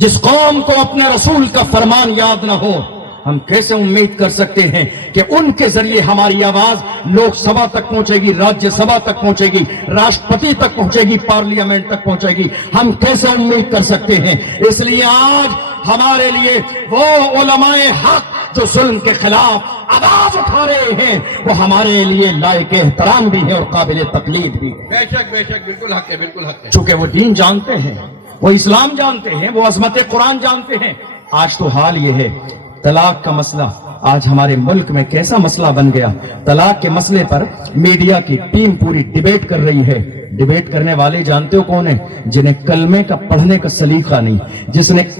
جس قوم کو اپنے رسول کا فرمان یاد نہ ہو، ہم کیسے امید کر سکتے ہیں کہ ان کے ذریعے ہماری آواز لوک سبھا تک پہنچے گی، راجیہ سبھا تک پہنچے گی، راشٹرپتی تک پہنچے گی، پارلیمنٹ تک پہنچے گی؟ ہم کیسے امید کر سکتے ہیں؟ اس لیے آج ہمارے لیے وہ علماء حق جو ظلم کے خلاف آواز اٹھا رہے ہیں، وہ ہمارے لیے لائق احترام بھی ہے اور قابل تقلید بھی ہے۔ بے شک بالکل حق ہے، بالکل حق ہے۔ چونکہ وہ دین جانتے ہیں، وہ اسلام جانتے ہیں، وہ عظمت قرآن جانتے ہیں۔ آج تو حال یہ ہے، طلاق کا مسئلہ آج ہمارے ملک میں کیسا مسئلہ بن گیا۔ طلاق کے مسئلے پر میڈیا کی ٹیم پوری ڈیبیٹ کر رہی ہے۔ ڈیبیٹ کرنے والے جانتے ہو کون ہیں؟ جنہیں کلمے کا پڑھنے کا سلیقہ نہیں،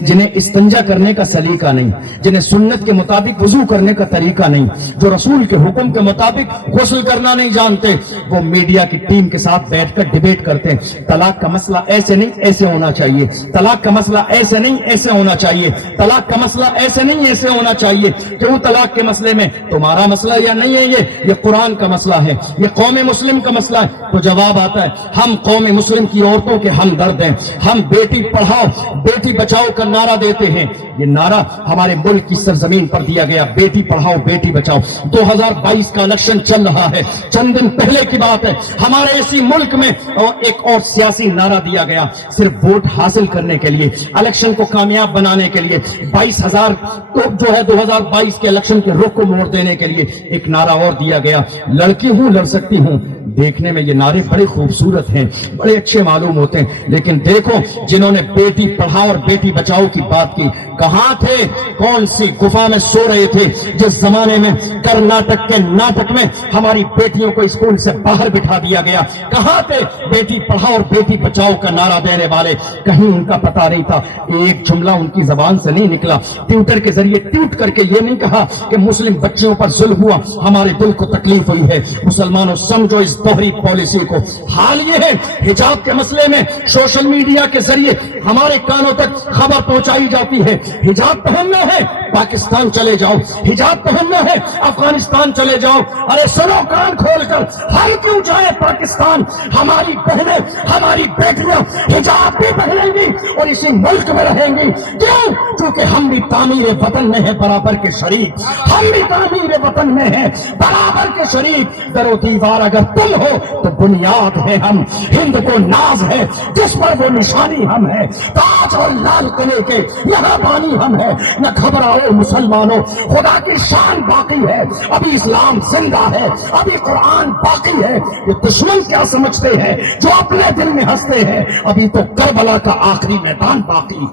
جنہیں استنجا کرنے کا سلیقہ نہیں، جنہیں سنت کے مطابق وضو کرنے کا طریقہ نہیں، جو رسول کے حکم کے مطابق غسل کرنا نہیں جانتے، وہ میڈیا کی ٹیم کے ساتھ بیٹھ کر ڈیبیٹ کرتے ہیں۔ طلاق کا مسئلہ ایسے نہیں، ایسے ہونا چاہیے۔ طلاق کا مسئلہ ایسے نہیں، ایسے ہونا چاہیے۔ طلاق کا مسئلہ ایسے نہیں، ایسے ہونا چاہیے۔ کیوں طلاق کے مسئلے میں تمہارا مسئلہ یا نہیں ہے؟ یہ قرآن کا مسئلہ ہے، یہ قوم مسلم کا مسئلہ ہے۔ تو جواب آتا ہے، ہم قوم مسلم کی عورتوں کے ہمدرد ہیں، ہم بیٹی پڑھاؤ بیٹی بچاؤ کا نعرہ دیتے ہیں۔ یہ نعرہ ہمارے ملک کی سرزمین پر دیا گیا، بیٹی پڑھاؤ بیٹی بچاؤ۔ 2022 کا الیکشن چل رہا ہے، چند دن پہلے کی بات ہے، ہمارے اسی ملک میں ایک اور سیاسی نعرہ دیا گیا، صرف ووٹ حاصل کرنے کے لیے، الیکشن کو کامیاب بنانے کے لیے، 22,000 جو ہے 2022 کے الیکشن کے رخ کو موڑ دینے کے لیے ایک نعرہ اور دیا گیا، لڑکی ہوں لڑ سکتی ہوں۔ دیکھنے میں یہ نعرے بڑے خوبصورت ہیں، بڑے اچھے معلوم ہوتے ہیں، لیکن دیکھو جنہوں نے بیٹی پڑھاؤ اور بیٹی بچاؤ کی بات کی، کہاں تھے؟ کون سی گفا میں سو رہے تھے جس زمانے میں کرناٹک کے ناٹک میں ہماری بیٹیوں کو اسکول سے باہر بٹھا دیا گیا؟ کہاں تھے بیٹی پڑھاؤ اور بیٹی بچاؤ کا نعرہ دینے والے؟ کہیں ان کا پتہ نہیں تھا۔ ایک جملہ ان کی زبان سے نہیں نکلا، ٹویٹر کے ذریعے ٹویٹ کر کے یہ نہیں کہا کہ مسلم بچیوں پر ظلم ہوا، ہمارے دل کو تکلیف ہوئی ہے۔ مسلمانوں سمجھو اس دوہری پالیسی کو۔ حال یہ ہے، حجاب کے مسئلے میں سوشل میڈیا کے ذریعے ہمارے کانوں تک خبر پہنچائی جاتی ہے، حجاب پہننا ہے پاکستان چلے جاؤ، حجاب پہننا ہے افغانستان چلے جاؤ۔ ارے سنو کان کھول کر، ہم کیوں جائیں پاکستان؟ ہماری بہنیں ہماری بیٹیاں حجاب بھی پہنیں گی اور اسی ملک میں رہیں گی۔ کیوں؟ کیونکہ ہم بھی تعمیر وطن میں ہیں برابر کے شریک، ہم بھی تعمیر وطن میں ہیں برابر کے شریک۔ در و دیوار اگر تم ہو تو بنیاد ہے ہم، ہند کو ناز ہے جس پر وہ نشانی ہم ہے، تاج اور لال قلعے کے یہاں بانی ہم ہے۔ نہ گھبراؤ مسلمانوں، خدا کی شان باقی ہے، ابھی اسلام زندہ ہے، ابھی قرآن باقی ہے۔ یہ دشمن کیا سمجھتے ہیں جو اپنے دل میں ہنستے ہیں؟ ابھی تو کربلا کا آخری میدان باقی